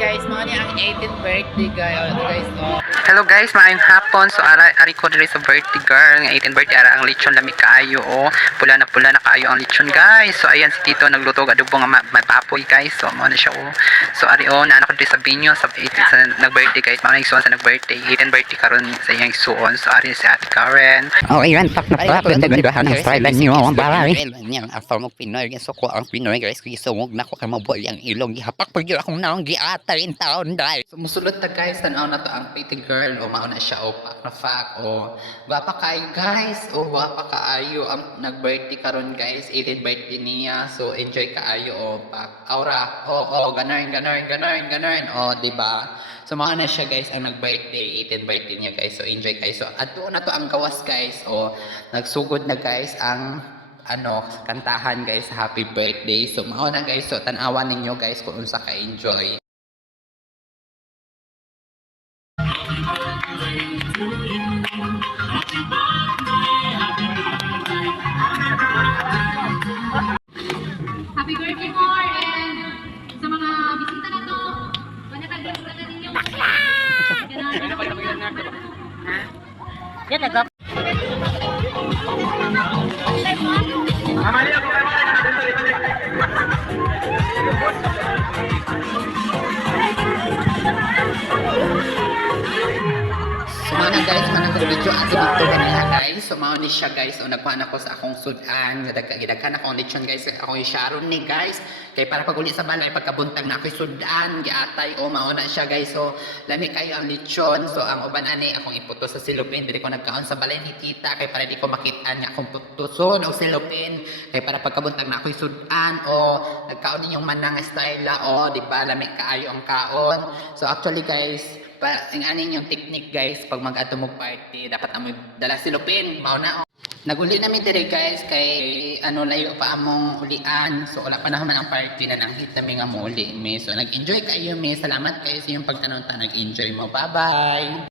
Guys, mga niya ang 18th birthday guys. Oh. Hello guys, maayong hapon. So ari ko diri sa birthday girl, nga 18th birthday ara ang lechon lami kaayo oh. Pula na kaayo ang lechon guys. So ayan si Tito nagluto adobo nga mapapoy guys. So mo na siya oh. So ari on anak ko diri sa binyo sa 18 sa nag-birthday guys. Mga igsuon sa nag-birthday, 18th birthday karon sa iyang igsuon. So ari si Ate Karen. Oh, iyan tak na pala bendahan ng style niyo ang baray. Yan after mo Pinoy so ko ang Pinoy guys so mo na ko ka mabuhay ang ilong gihapak pag akong naong giata in taon dai. So musulot ta guys, tanaw na to ang pretty girl o mao na siya o pak na fak o wapa kaayo guys o wapa kaayo ang nag-birthday karon guys, 18th birthday niya. So enjoy kaayo o pak aura o ganon o diba. So mao na siya guys ang nag-birthday, 18th birthday niya guys. So enjoy guys. So ato na to ang gawas guys o nagsugod na guys ang kantahan guys, happy birthday. So mao na guys, so tan-awan ninyo guys kung unsa ka enjoy. Happy birthday more and sa mga bisita na to, manatagin ka na ninyo. Yan nagap. So mao na guys, manang video ato dito kanina guys. So mao ni siya guys. O nagkuhan ako sa akong sudan, gidaghan ako lechon guys. Ako yung Sharon ni guys. Kay para pag uli sa balay pagkabuntag na ako sudan, giatay o mao na siya guys. So lami kayo ang lechon. So ang uban ani akong iputo sa silupin, dili ko nagkaon sa balay ni tita kay para di ko makitaan nga akong putuson o silupin. Kay para pagkabuntag na ako sudan o nagkaon ninyong manang style o di ba lami kaayo ang kaon. So actually guys, ang aning yung technique guys pag mag-ato mo party dapat amoy dala silupin mao na naguli namin dire guys kay layo pa among ulian. So wala pa naman ang party na nanghit kami nga mo uli me. So nag-enjoy kayo me, salamat kayo sa iyong pagtanong ta, nag-enjoy mo, bye bye.